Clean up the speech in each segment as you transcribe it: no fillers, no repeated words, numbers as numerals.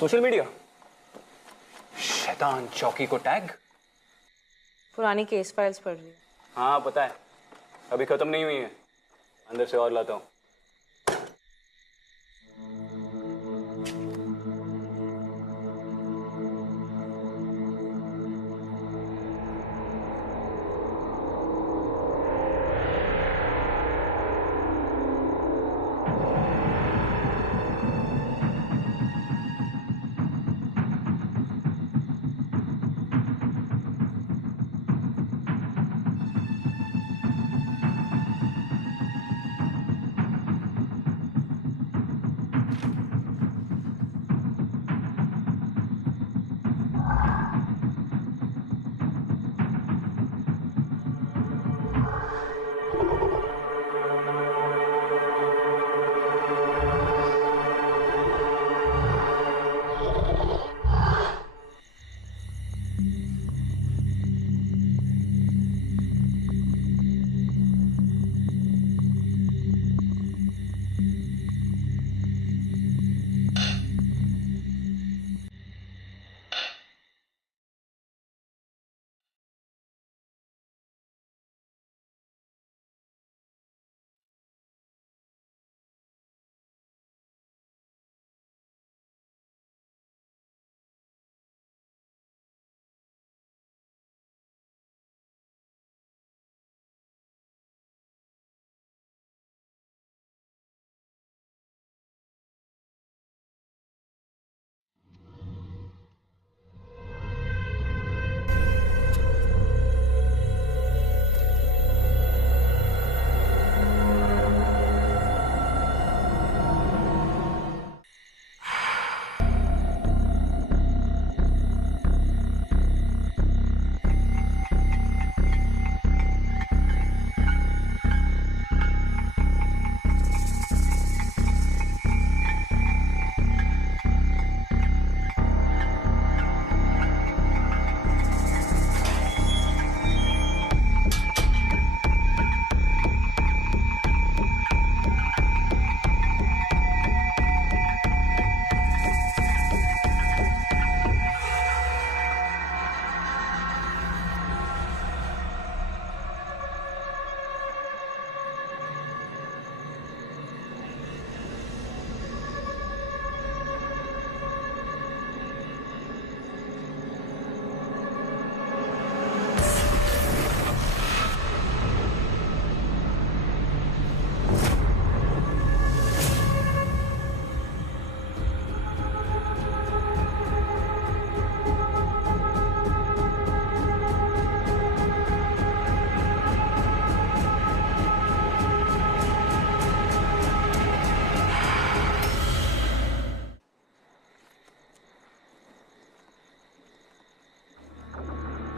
Social media. शैतान चौकी को टैग। पुरानी केस फाइल्स पढ़ रही है। हाँ पता है, अभी खत्म नहीं हुई है, अंदर से और लाता हूँ।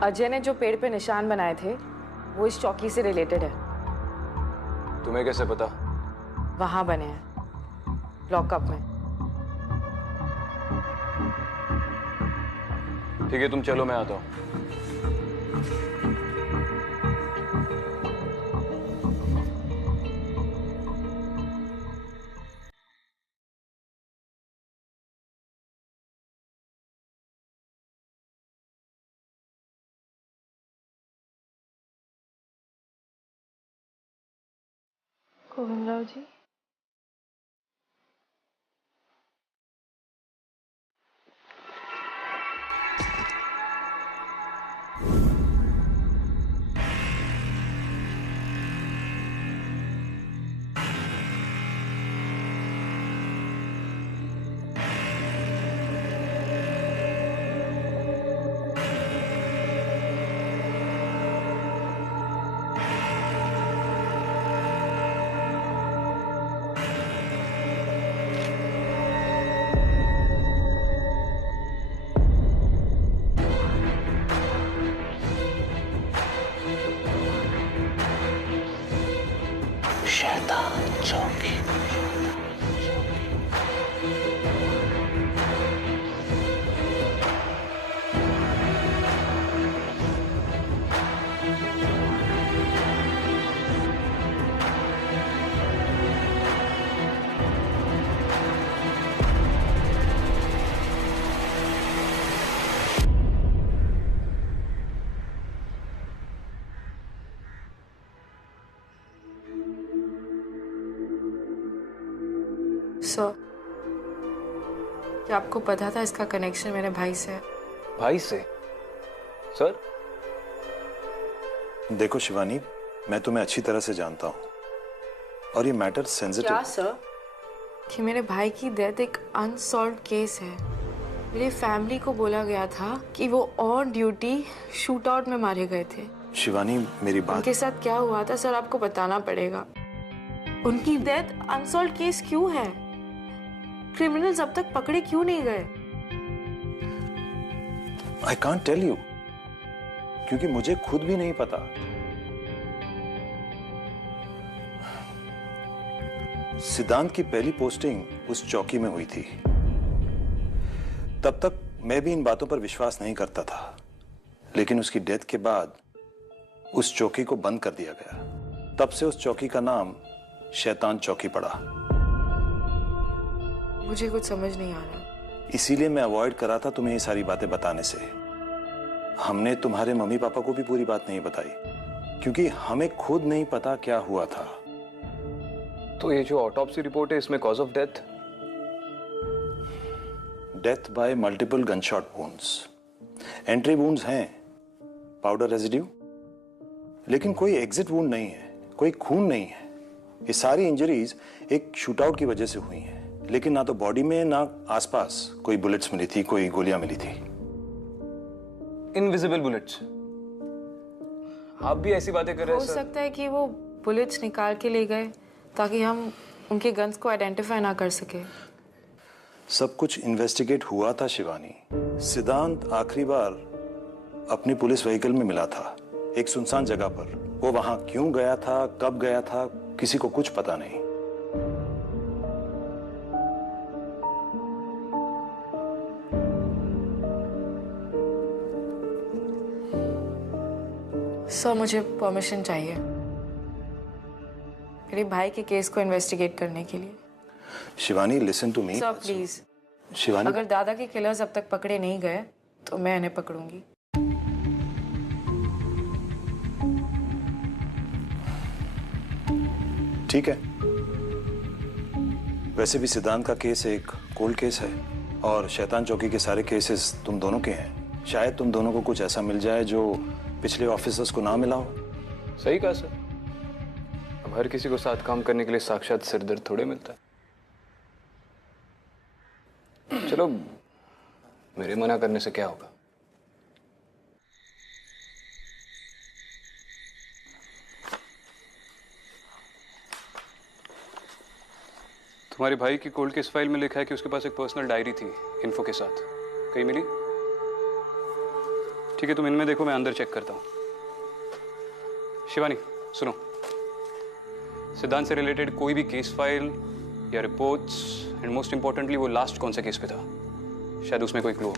अजय ने जो पेड़ पे निशान बनाए थे वो इस चौकी से रिलेटेड है। तुम्हें कैसे पता? वहां बने हैं, लॉकअप में। ठीक है तुम चलो, मैं आता हूँ। गोविंदराव जी, शैतान चौकी। सर, क्या आपको पता था इसका कनेक्शन मेरे भाई से है? भाई से? सर? देखो शिवानी, मैं तुम्हें अच्छी तरह से जानता हूँ और ये मैटर सेंसिटिव। क्या सर? कि मेरे भाई की डेथ एक अनसॉल्व्ड केस है। मेरी फैमिली को बोला गया था कि वो ऑन ड्यूटी शूट आउट में मारे गए थे। शिवानी मेरी बात। उनके साथ क्या हुआ था सर, आपको बताना पड़ेगा। उनकी डेथ अनसॉल्व्ड केस क्यों है? क्रिमिनल्स अब तक पकड़े क्यों नहीं गए? आई कांट टेल यू, क्योंकि मुझे खुद भी नहीं पता। सिद्धांत की पहली पोस्टिंग उस चौकी में हुई थी। तब तक मैं भी इन बातों पर विश्वास नहीं करता था, लेकिन उसकी डेथ के बाद उस चौकी को बंद कर दिया गया। तब से उस चौकी का नाम शैतान चौकी पड़ा। मुझे कुछ समझ नहीं आ रहा। इसीलिए मैं अवॉइड करा था तुम्हें ये सारी बातें बताने से। हमने तुम्हारे मम्मी पापा को भी पूरी बात नहीं बताई, क्योंकि हमें खुद नहीं पता क्या हुआ था। तो ये जो ऑटोप्सी रिपोर्ट है, इसमें cause of death? Death by multiple gunshot wounds. Entry wounds हैं, पाउडर रेजिड्यू, लेकिन कोई एग्जिट वुंड नहीं है, कोई खून नहीं है। ये सारी इंजरीज एक शूटआउट की वजह से हुई हैं, लेकिन ना तो बॉडी में ना आसपास कोई बुलेट्स मिली थी, कोई गोलियां मिली थी। Invisible bullets? आप भी ऐसी बातें कर रहे हो हैं सर? सकता है कि वो बुलेट्स निकाल के ले गए ताकि हम उनके गन्स को आइडेंटिफाई ना कर सके। सब कुछ इन्वेस्टिगेट हुआ था शिवानी। सिद्धांत आखिरी बार अपनी पुलिस व्हीकल में मिला था, एक सुनसान जगह पर। वो वहां क्यों गया था, कब गया था, किसी को कुछ पता नहीं। सर, मुझे परमिशन चाहिए मेरे भाई के केस को इन्वेस्टिगेट करने के लिए। Shivani listen to me. Sir please. Shivani, अगर दादा के किलर्स अब तक पकड़े नहीं गए तो मैं इन्हें पकड़ूंगी। ठीक है। वैसे भी सिद्धांत का केस एक कोल्ड केस है और शैतान चौकी के सारे केसेस तुम दोनों के हैं। शायद तुम दोनों को कुछ ऐसा मिल जाए जो पिछले ऑफिसर्स को ना मिला हो। सही कहा सर। अब हर किसी को साथ काम करने के लिए साक्षात सिरदर्द थोड़े मिलता है। चलो, मेरे मना करने से क्या होगा? तुम्हारे भाई की कोल्ड केस फाइल में लिखा है कि उसके पास एक पर्सनल डायरी थी इन्फो के साथ। कहीं मिली? ठीक है, तुम इनमें देखो, मैं अंदर चेक करता हूँ। शिवानी सुनो, सिद्धांत से रिलेटेड कोई भी केस फाइल या रिपोर्ट्स, एंड मोस्ट इंपॉर्टेंटली वो लास्ट कौन सा केस पे था, शायद उसमें कोई क्लू हो।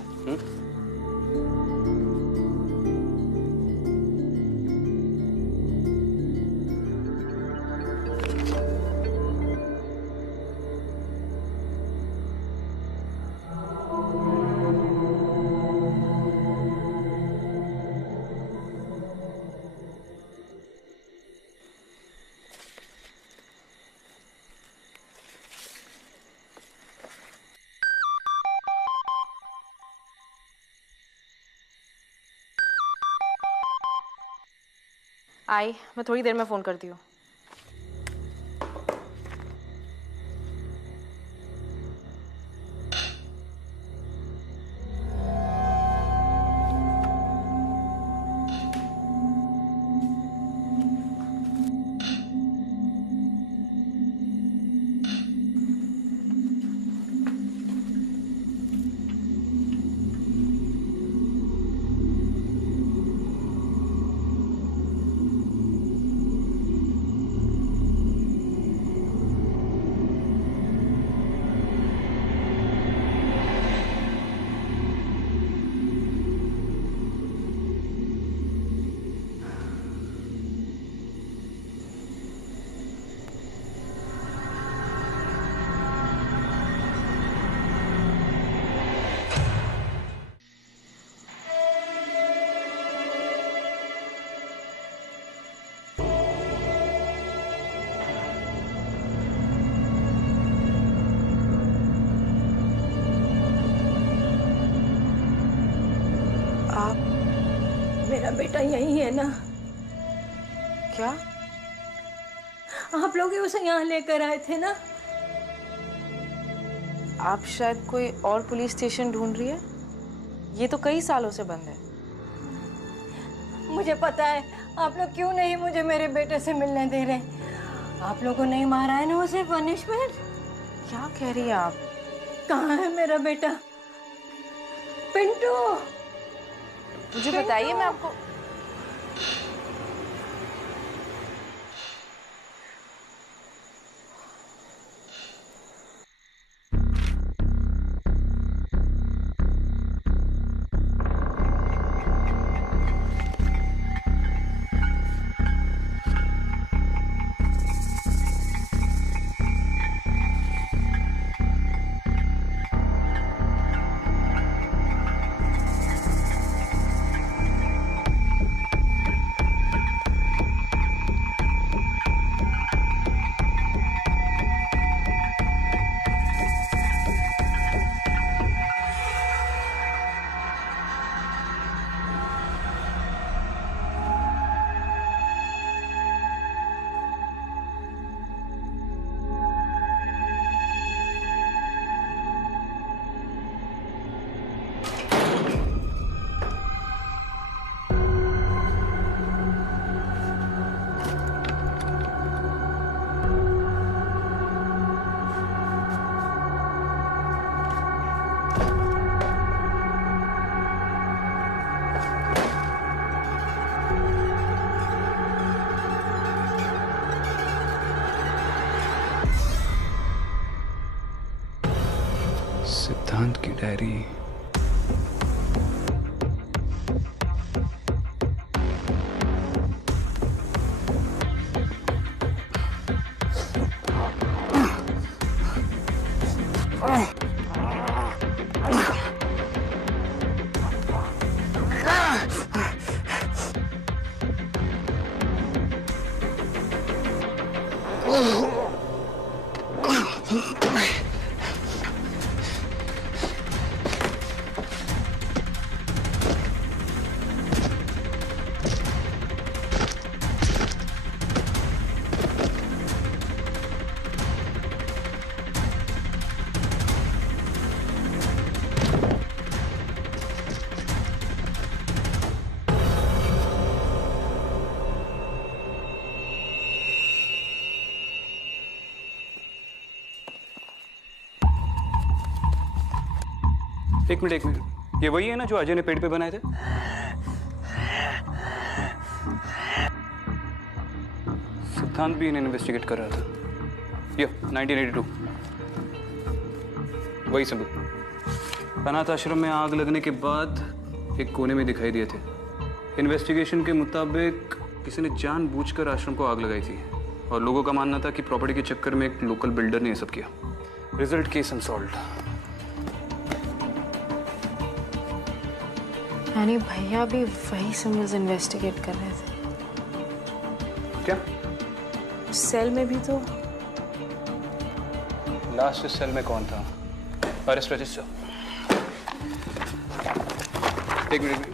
आई, मैं थोड़ी देर में फोन करती हूँ। आप मेरा बेटा यही है ना? क्या? आप लोग ही उसे यहाँ लेकर आए थे ना? आप शायद कोई और पुलिस स्टेशन ढूंढ रही है। ये तो कई सालों से बंद है। मुझे पता है आप लोग क्यों नहीं मुझे मेरे बेटे से मिलने दे रहे। आप लोगों ने मारा है ना उसे, पनिशमेंट। क्या कह रही हैं आप? कहाँ है मेरा बेटा? पिंटू, मुझे बताइए, मैं आपको। सिद्धांत की डायरी। एक मिनट, ये वही है ना जो अजय ने पेड़ पे बनाए थे? सिद्धांत भी इन्हें इन्वेस्टिगेट कर रहा था। ये 1982 वही सबूत। अनाथ आश्रम में आग लगने के बाद एक कोने में दिखाई दिए थे। इन्वेस्टिगेशन के मुताबिक किसी ने जानबूझकर आश्रम को आग लगाई थी और लोगों का मानना था कि प्रॉपर्टी के चक्कर में एक लोकल बिल्डर ने यह सब किया। Result case unsolved. यानी भैया भी वही सिम्बल्स इन्वेस्टिगेट कर रहे थे। क्या? सेल में भी तो। लास्ट सेल में कौन था? Arrest register. एक मिनट।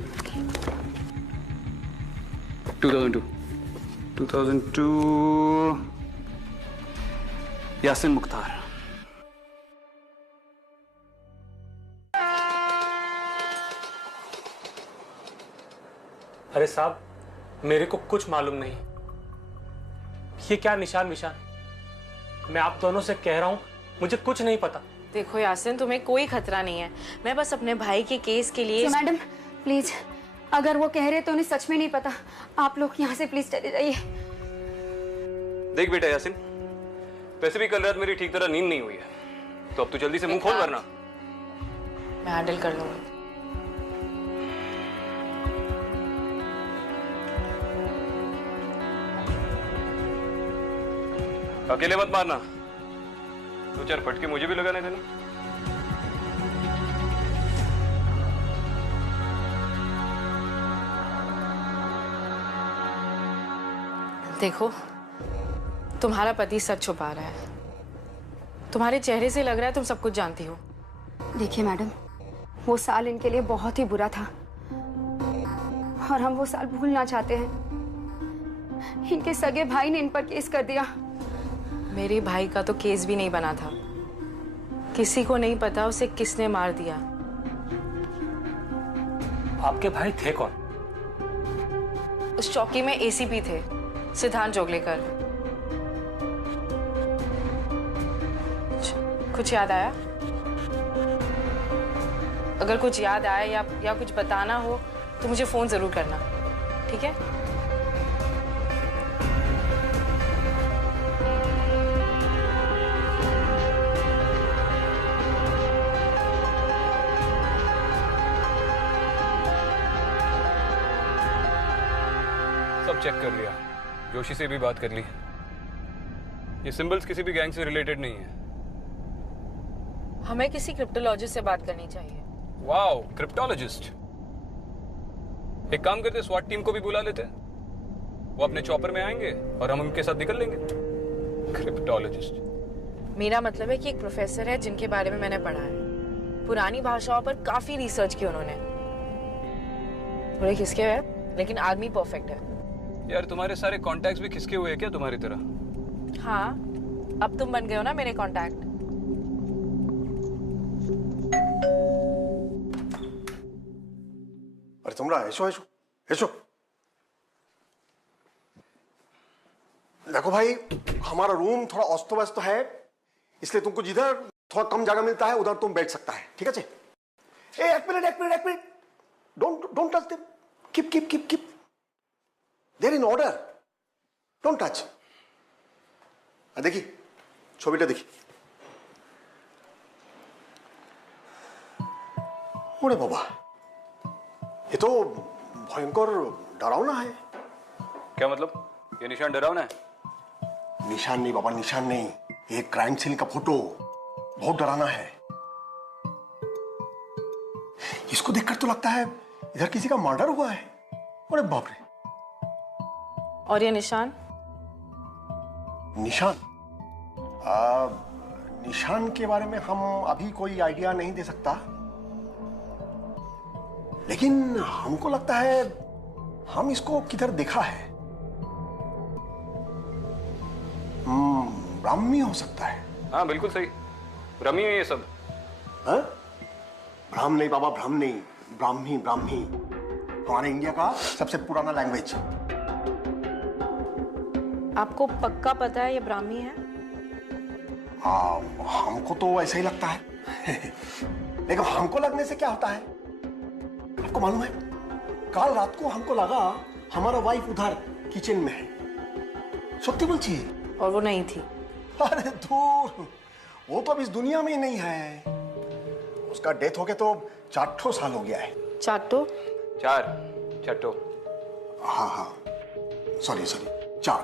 2002 यासिन मुख्तार। अरे साहब, मेरे को कुछ मालूम नहीं। ये क्या निशान विशान? मैं आप दोनों से कह रहा हूं, मुझे कुछ नहीं पता। देखो यासिन, तुम्हें कोई खतरा नहीं है। मैं बस अपने भाई के केस के लिए। मैडम प्लीज, अगर वो कह रहे तो उन्हें सच में नहीं पता। आप लोग यहाँ से प्लीज चले जाइए। देख बेटा यासिन, वैसे भी कल रात मेरी ठीक तरह नींद नहीं हुई है, तो अब तू जल्दी से मुंह खोल वरना। मैं हैंडल कर लूंगी। अकेले मत मारना, दो चार फटके मुझे भी लगाने देना। देखो, तुम्हारा पति सच छुपा रहा है। तुम्हारे चेहरे से लग रहा है तुम सब कुछ जानती हो। देखिए मैडम, वो साल इनके लिए बहुत ही बुरा था। और हम वो साल भूलना चाहते हैं। इनके सगे भाई ने इन पर केस कर दिया। मेरे भाई का तो केस भी नहीं बना था। किसी को नहीं पता उसे किसने मार दिया। आपके भाई थे कौन? उस चौकी में एसीपी थे, सिद्धांत जोगलेकर। कुछ याद आया? अगर कुछ याद आए या कुछ बताना हो तो मुझे फोन जरूर करना, ठीक है? सब चेक कर लिया, जोशी से भी बात कर ली। ये सिंबल्स किसी भी गैंग से रिलेटेड नहीं है। हमें किसी क्रिप्टोलॉजिस्ट से बात करनी चाहिए। Wow, cryptologist. एक काम करते, स्वाट टीम को भी बुला लेते। वो अपने चॉपर में आएंगे और हम उनके साथ निकल लेंगे। क्रिप्टोलॉजिस्ट। मेरा मतलब है कि एक प्रोफेसर है जिनके बारे में मैंने पढ़ा है। पुरानी भाषाओं पर काफी रिसर्च की उन्होंने। थोड़े खिसके हुए लेकिन आदमी परफेक्ट है। यार तुम्हारे सारे कॉन्टैक्ट्स भी खिसके हुए हैं क्या तुम्हारी तरह? हाँ, अब तुम बन गए हो ना मेरे कॉन्टैक्ट। अरे तुमरा ऐसो ऐसो ऐसो। देखो भाई, हमारा रूम थोड़ा अस्त व्यस्त है, इसलिए तुमको जिधर थोड़ा कम जगह मिलता है उधर तुम बैठ सकता है, ठीक है? एक minute, don't touch them, keep there in order, don't touch. देखी ছবিটা দেখি। ওরে বাবা, ये तो भयंकर डरावना है। क्या मतलब? ये निशान डरावना है? निशान नहीं बाबा, निशान नहीं, ये क्राइम सीन का फोटो बहुत डरावना है। इसको देखकर तो लगता है इधर किसी का मर्डर हुआ है। अरे बाप रे। और ये निशान? निशान निशान के बारे में हम अभी कोई आइडिया नहीं दे सकता, लेकिन हमको लगता है हम इसको किधर देखा है। ब्राह्मी हो सकता है। हाँ बिल्कुल सही, रमी है ये सब। हाँ? ब्राह्म नहीं बाबा, ब्राह्म नहीं, ब्राह्मी। हमारे इंडिया का सबसे पुराना लैंग्वेज। आपको पक्का पता है ये ब्राह्मी है? हमको तो ऐसा ही लगता है। लेकिन हमको लगने से क्या होता है? आपको मालूम है, कल रात को हमको लगा हमारा वाइफ उधर किचन में है। सत्य बोलची। और वो नहीं थी। अरे दूर, वो तो अब इस दुनिया में ही नहीं है। उसका डेथ हो गया तो 4 साल हो गया है। चाटो? चट्टो। हाँ, सॉरी 4।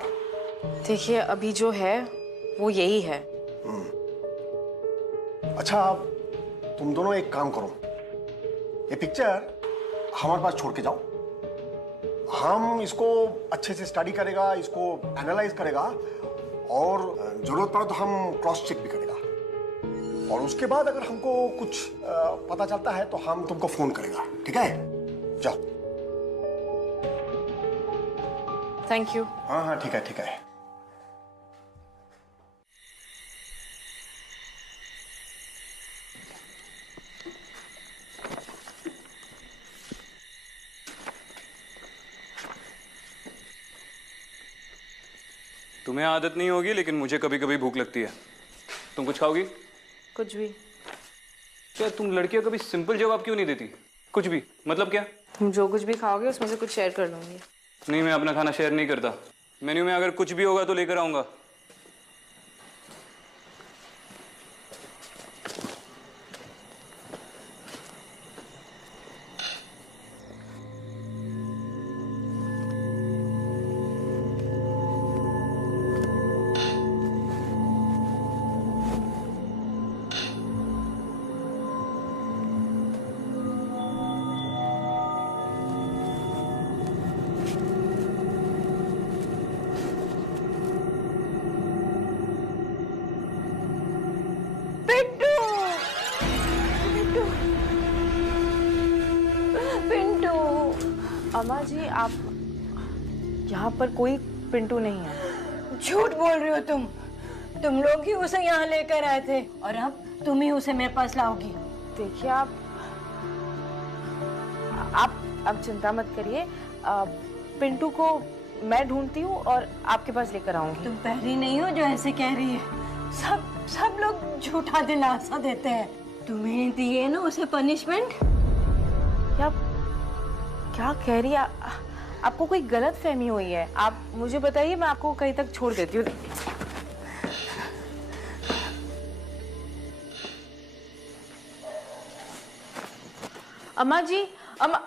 देखिए अभी जो है वो यही है। अच्छा, तुम दोनों एक काम करो, ये पिक्चर हमारे पास छोड़ के जाओ। हम इसको अच्छे से स्टडी करेगा, इसको एनालाइज करेगा, और जरूरत पड़े तो हम क्रॉस चेक भी करेगा। और उसके बाद अगर हमको कुछ पता चलता है तो हम तुमको फोन करेगा, ठीक है? जाओ। Thank you. हाँ, ठीक है। तुम्हें आदत नहीं होगी, लेकिन मुझे कभी कभी भूख लगती है। तुम कुछ खाओगी? कुछ भी। क्या तुम लड़कियां कभी सिंपल जवाब क्यों नहीं देती? कुछ भी मतलब क्या? तुम जो कुछ भी खाओगे उसमें से कुछ शेयर कर लूंगी। नहीं, मैं अपना खाना शेयर नहीं करता। मेन्यू में अगर कुछ भी होगा तो लेकर आऊंगा। अम्मा जी, आप यहाँ पर कोई पिंटू नहीं है। झूठ बोल रही हो तुम लोग ही उसे यहाँ लेकर आए थे और अब तुम ही उसे मेरे पास लाओगी। देखिए, आप चिंता मत करिए। पिंटू को मैं ढूंढती हूँ और आपके पास लेकर आऊंगी। तुम पहली नहीं हो जो ऐसे कह रही है। सब लोग झूठा दिलासा देते हैं। तुम्हें दिए ना उसे पनिशमेंट। क्या कह रही है? आपको कोई गलत फहमी हुई है। आप मुझे बताइए, मैं आपको कहीं तक छोड़ देती हूँ। अम्मा जी, अम्मा।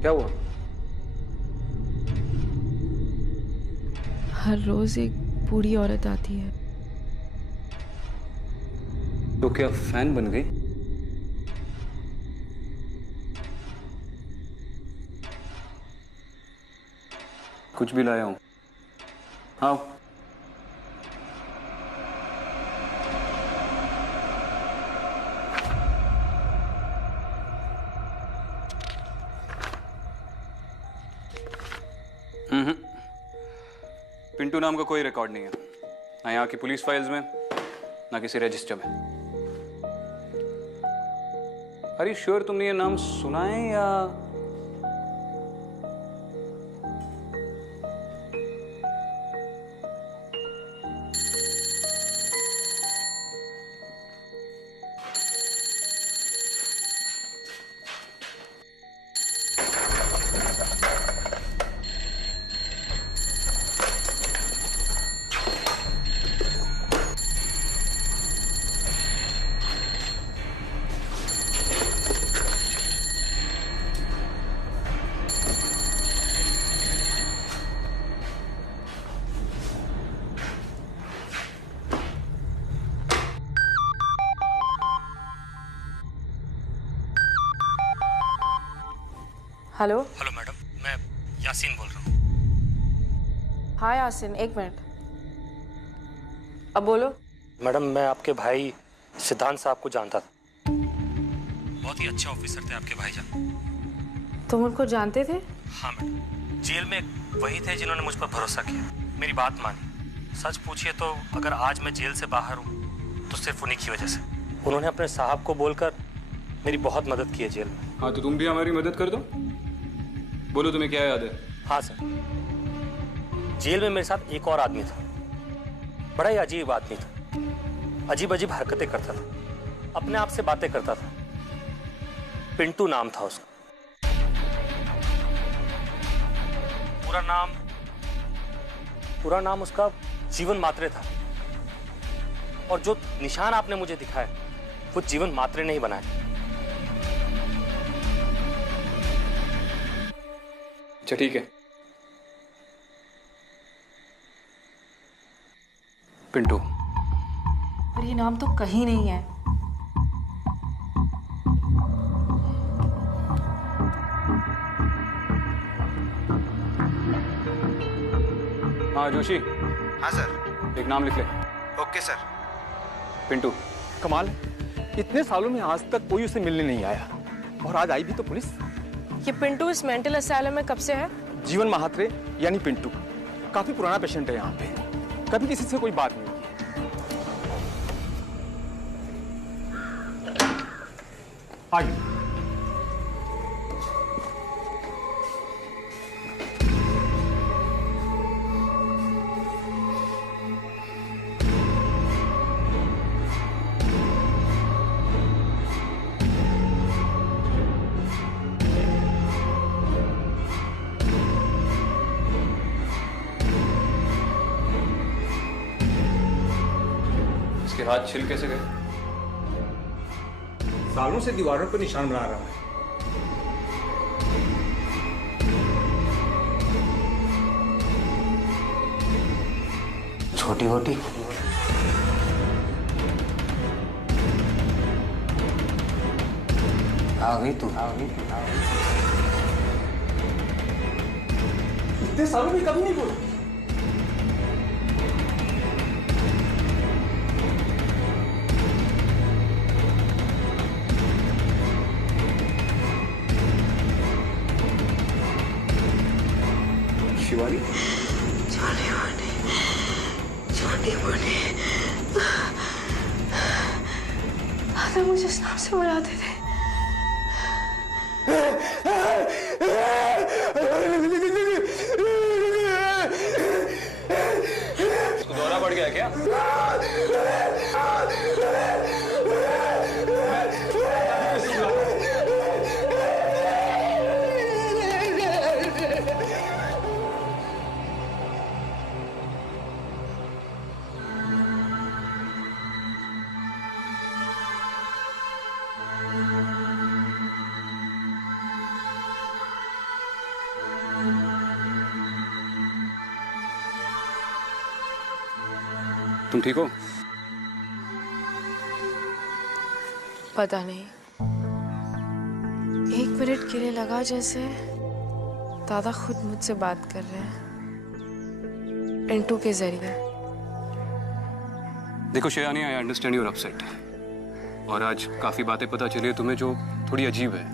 क्या हुआ? हर रोज एक बूढ़ी औरत आती है। तो क्या फैन बन गई? कुछ भी लाया हूं। हाँ, पिंटू नाम का कोई रिकॉर्ड नहीं है, ना यहाँ की पुलिस फाइल्स में, ना किसी रजिस्टर में। अरे श्योर तुमने ये नाम सुना है या? हेलो। हेलो मैडम, मैं यासीन बोल रहा हूँ। हाँ यासिन, एक मिनट। अब बोलो। मैडम, मैं आपके भाई सिद्धांत साहब को जानता था। बहुत ही अच्छे ऑफिसर थे आपके भाईजान। तुम उनको जानते थे? हाँ मैडम, जेल में वही थे जिन्होंने मुझ पर भरोसा किया, मेरी बात मानी। सच पूछिए तो अगर आज मैं जेल से बाहर हूँ तो सिर्फ उन्हीं की वजह से। उन्होंने अपने साहब को बोलकर मेरी बहुत मदद की है जेल में। हाँ, तो तुम भी हमारी मदद कर दो। बोलो, तुम्हें क्या याद है? हाँ सर, जेल में मेरे साथ एक और आदमी था। बड़ा ही अजीब आदमी था, अजीब अजीब हरकतें करता था, अपने आप से बातें करता था। पिंटू नाम था उसका। पूरा नाम उसका जीवन मात्रे था। और जो निशान आपने मुझे दिखाए वो जीवन मात्रे नहीं बनाए। अच्छा ठीक है। पिंटू। पर ये नाम तो कहीं नहीं है। हाँ जोशी, हाँ सर। एक नाम लिख ले। Okay sir. पिंटू। कमाल, इतने सालों में आज तक कोई उसे मिलने नहीं आया और आज आई भी तो पुलिस। ये पिंटू इस मेंटल असाइलम में कब से है? जीवन महात्रे यानी पिंटू काफी पुराना पेशेंट है यहाँ पे, कभी किसी से कोई बात नहीं की। आइए। हाथ छिल कैसे गए? सालों से दीवारों पर निशान बना रहा है। छोटी मोटी आ गई तू। इतने सालों में कभी नहीं बोला। शिवानी, दादा मुझे इस नाम से बुलाते थे। उसको दौरा पड़ गया क्या? तुम ठीक हो? पता नहीं, 1 मिनट के लिए लगा जैसे दादा खुद मुझसे बात कर रहे हैं पिंटू के जरिए। देखो शयानी, आई अंडरस्टैंड योर अपसेट, और आज काफी बातें पता चली है तुम्हें जो थोड़ी अजीब है,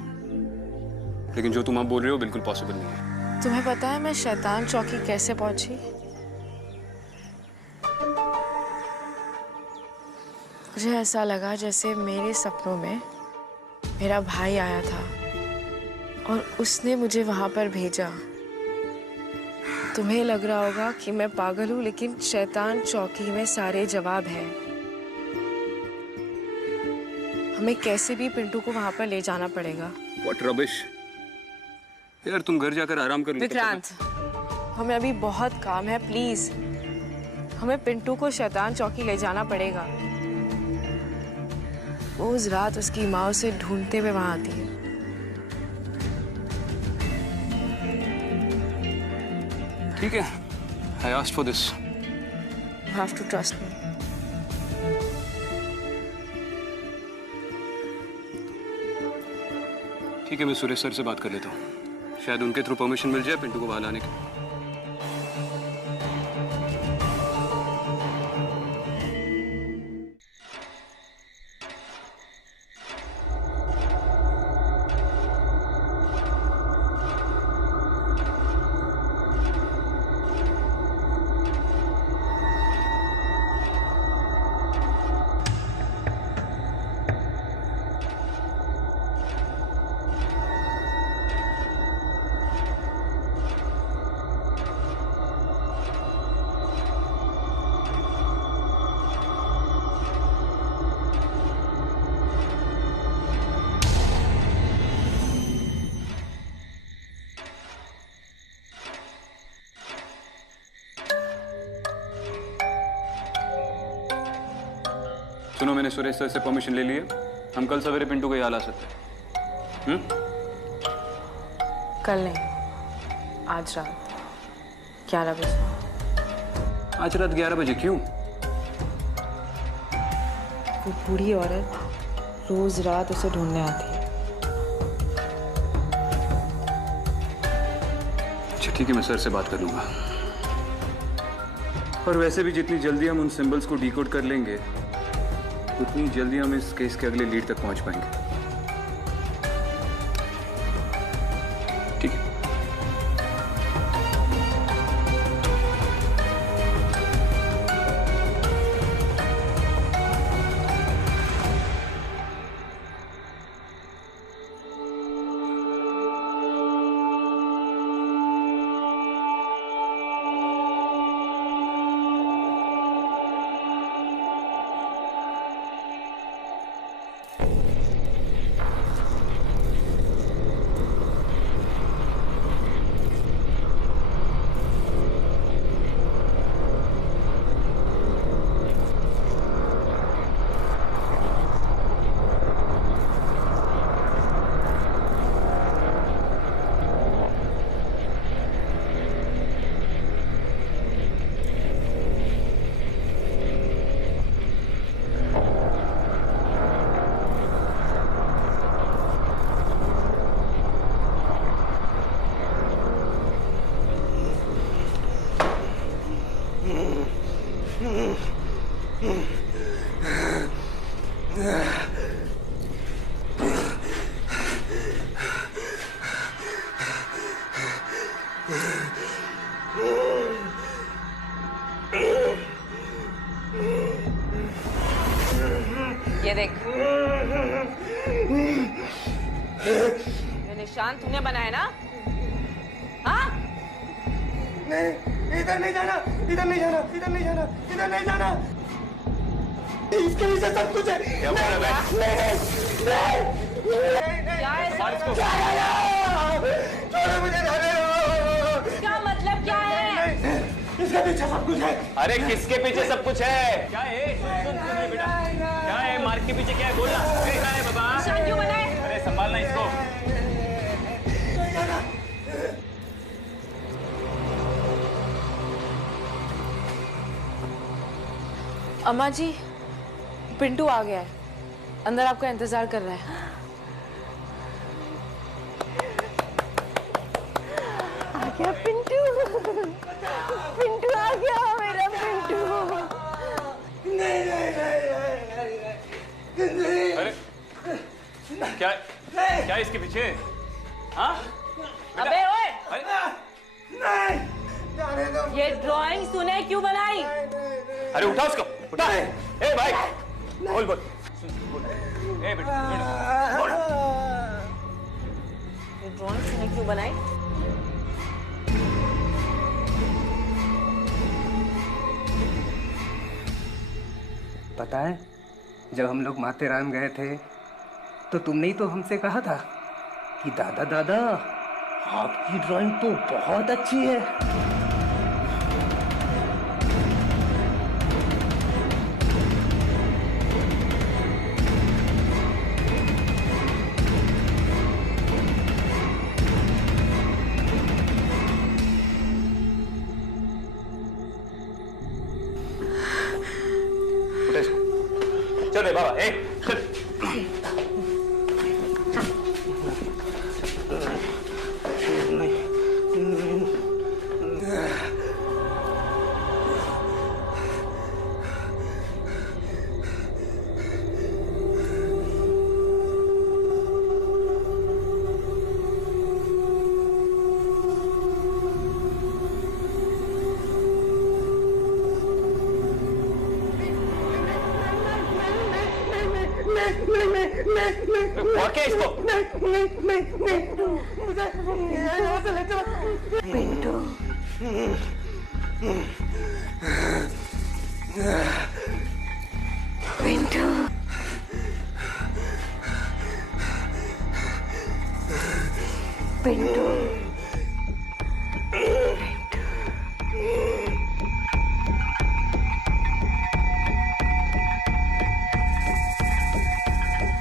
लेकिन जो तुम अब बोल रहे हो बिल्कुल पॉसिबल नहीं है। तुम्हें पता है मैं शैतान चौकी कैसे पहुंची? मुझे ऐसा लगा जैसे मेरे सपनों में मेरा भाई आया था और उसने मुझे वहां पर भेजा। तुम्हें लग रहा होगा कि मैं पागल हूं, लेकिन शैतान चौकी में सारे जवाब हैं। हमें कैसे भी पिंटू को वहां पर ले जाना पड़ेगा। What rubbish! यार तुम घर जाकर आराम कर लो। विक्रांत, हमें अभी बहुत काम है, प्लीज हमें पिंटू को शैतान चौकी ले जाना पड़ेगा। रोज रात उसकी माँ उसे ढूंढते हुए वहां आती है। ठीक है, I asked for this. You have to trust me. ठीक है, मैं सुरेश सर से बात कर लेता हूँ, शायद उनके थ्रू परमिशन मिल जाए पिंटू को बाहर लाने की। सुनो, मैंने सुरेश सर से परमिशन ले ली है, हम कल सवेरे पिंटू को यहाँ ला सकते हैं। कल नहीं, आज रात 11 बजे। आज रात 11 बजे क्यों? वो बूढ़ी औरत रोज रात उसे ढूंढने आती है। अच्छा ठीक है, मैं सर से बात कर लूंगा। और वैसे भी जितनी जल्दी हम उन सिंबल्स को डिकोड कर लेंगे उतनी जल्दी हम इस केस के अगले लीड तक पहुंच पाएंगे। ठीक है। ये निशान तूने बनाया ना? हाँ? नहीं, इधर नहीं जाना, इधर नहीं जाना, इधर नहीं जाना, इधर नहीं जाना। इसके पीछे सब कुछ है। क्या बोल रहा है? क्या है सब? छोड़ो मुझे, क्या मतलब क्या है? इसके पीछे सब कुछ है। अरे किसके पीछे सब कुछ है? क्या है? सुन ये बेटा, क्या है? मार्ग के पीछे क्या है? बोलना। क्या है बाबा? निशान क्यों बनाए? अरे संभालना इसको। अम्मा जी, पिंटू आ गया है, अंदर आपका इंतजार कर रहा है। आ गया पिंटू, पिंटू आ गया मेरा पिंटू। अरे क्या क्या इसके पीछे? हाँ? अबे ओए, जाने दो। ये ड्राइंग तूने क्यों बनाई? अरे उठा उसको, उठा। ए भाई, बोल बोल। ए बेटा, बोल। ये ड्राइंग तूने क्यों बनाई? पता है, जब हम लोग माथेरान गए थे तो तुमने ही तो हमसे कहा था कि दादा दादा आपकी ड्राइंग तो बहुत अच्छी है। उठा इसको। चल रे बाबा, ए चल। और क्या इसको? पिंटू, पिंटू, पिंटू।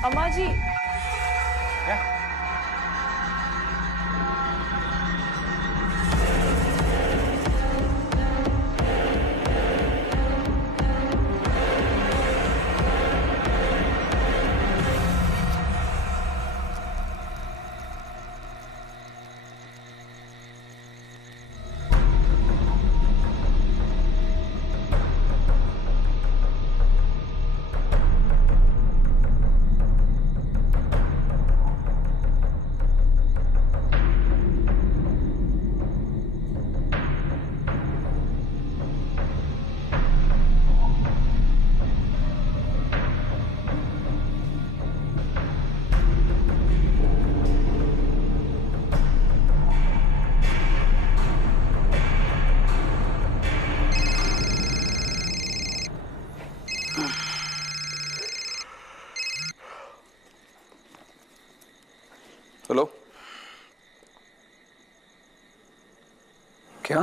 अम्मा जी, हेलो, क्या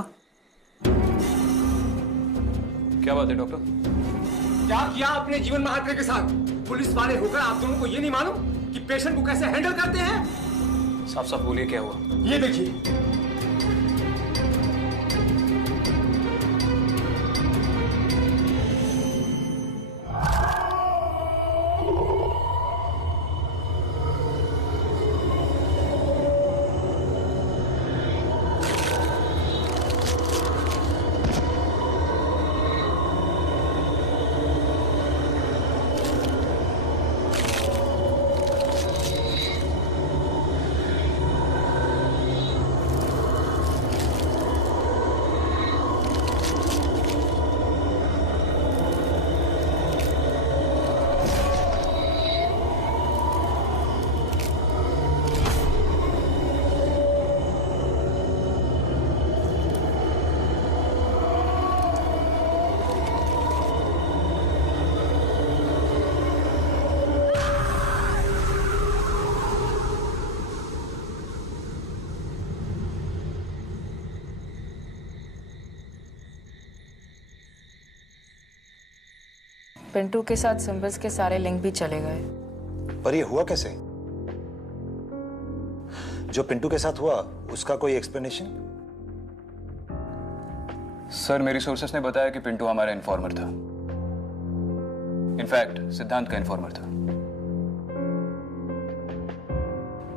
क्या बात है डॉक्टर? क्या किया आपने जीवन महात्रे के साथ? पुलिस वाले होकर आप दोनों को ये नहीं मालूम कि पेशेंट को कैसे हैंडल करते हैं? साफ साफ बोलिए, क्या हुआ? ये देखिए, पिंटू के साथ सिंबल्स के सारे लिंक भी चले गए। पर ये हुआ कैसे? जो पिंटू के साथ हुआ उसका कोई एक्सप्लेनेशन? सर, मेरी सोर्सेस ने बताया कि पिंटू हमारा इन्फॉर्मर था। इनफैक्ट सिद्धांत का इन्फॉर्मर था।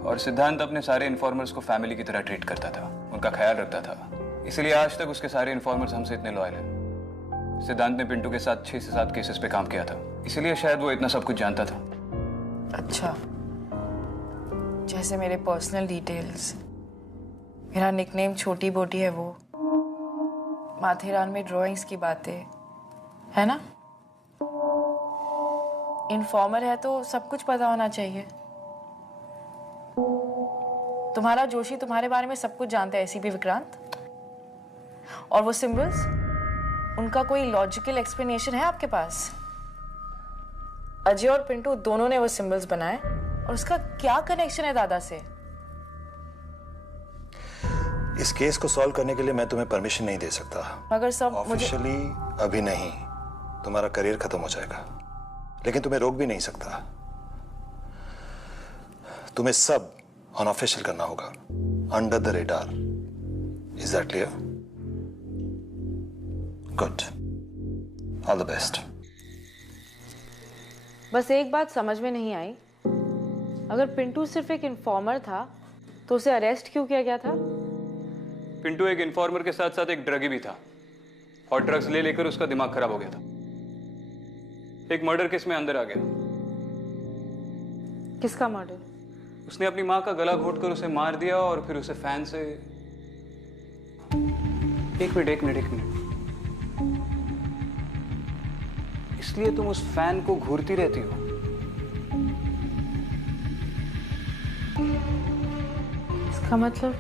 और सिद्धांत अपने सारे इन्फॉर्मर्स को फैमिली की तरह ट्रीट करता था, उनका ख्याल रखता था। इसलिए आज तक उसके सारे इन्फॉर्मर्स हमसे इतने लॉयल हैं। सिद्धांत ने पिंटू के साथ 6 से 7 केसेस पे काम किया था, इसलिए शायद वो इतना सब कुछ जानता था। अच्छा, जैसे मेरे पर्सनल डिटेल्स, मेरा निकनेम छोटी बोटी है, वो माथेरान में ड्राइंग्स की बातें, है ना? इन्फॉर्मर है तो सब कुछ पता होना चाहिए। तुम्हारा जोशी तुम्हारे बारे में सब कुछ जानता है, एसीपी विक्रांत। और वो सिंबल्स, उनका कोई लॉजिकल एक्सप्लेनेशन है आपके पास? अजय और पिंटू दोनों ने वो सिंबल्स बनाए, और उसका क्या कनेक्शन है दादा से? इस केस को सॉल्व करने के लिए मैं तुम्हें परमिशन नहीं दे सकता। मगर सब ऑफिशियली अभी नहीं, तुम्हारा करियर खत्म हो जाएगा। लेकिन तुम्हें रोक भी नहीं सकता। तुम्हें सब अनऑफिशियल करना होगा, under the radar. Is that clear? Good, all the best. बस एक बात समझ में नहीं आई, अगर पिंटू सिर्फ एक इन्फॉर्मर था तो उसे अरेस्ट क्यों किया गया था? पिंटू एक इन्फॉर्मर के साथ साथ एक ड्रगी भी था, और ड्रग्स ले लेकर उसका दिमाग खराब हो गया था। एक मर्डर केस में अंदर आ गया। किसका मर्डर? उसने अपनी माँ का गला घोटकर उसे मार दिया, और फिर उसे फैन से... एक मिनट। इसलिए तुम उस फैन को घूरती रहती हो? इसका मतलब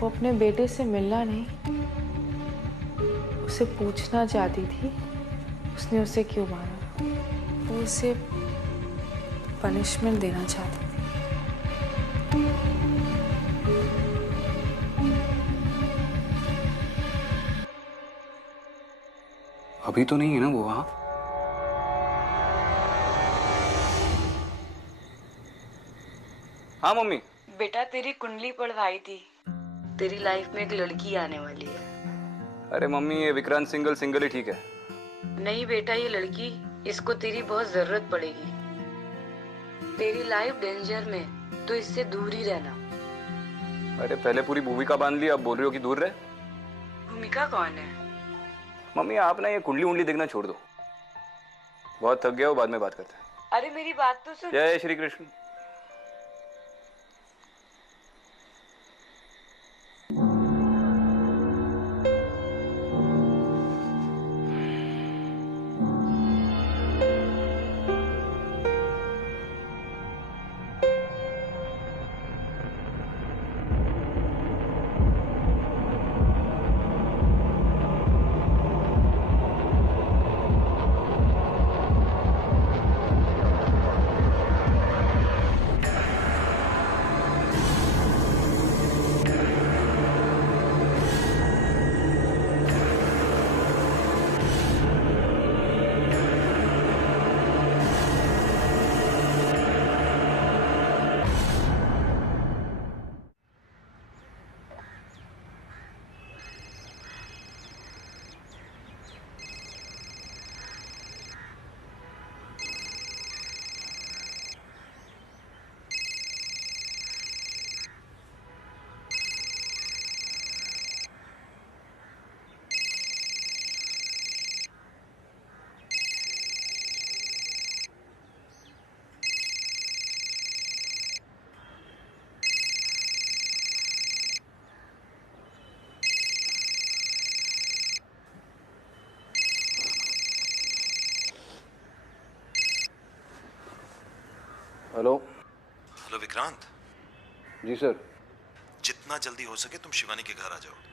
वो अपने बेटे से मिलना नहीं, उसे पूछना चाहती थी उसने उसे क्यों मारा। वो उसे पनिशमेंट देना चाहती थी। अभी तो नहीं है ना वो वहां? हाँ मम्मी। बेटा, तेरी कुंडली पढ़वाई थी, तेरी लाइफ में एक लड़की आने वाली है। अरे मम्मी, ये विक्रांत सिंगल ही ठीक है। नहीं बेटा, ये लड़की, इसको तेरी बहुत जरूरत पड़ेगी। तेरी लाइफ डेंजर में, तो इससे दूर ही रहना। अरे पहले पूरी भूमिका बांध ली, अब बोल रही हो कि दूर रहे। भूमिका कौन है? मम्मी, आप ना ये कुंडली देखना छोड़ दो, बहुत थक गया हो, बाद में बात करते हैं। अरे मेरी बात तो सुन। जय श्री कृष्ण। हेलो विक्रांत। जी सर। जितना जल्दी हो सके तुम शिवानी के घर आ जाओ।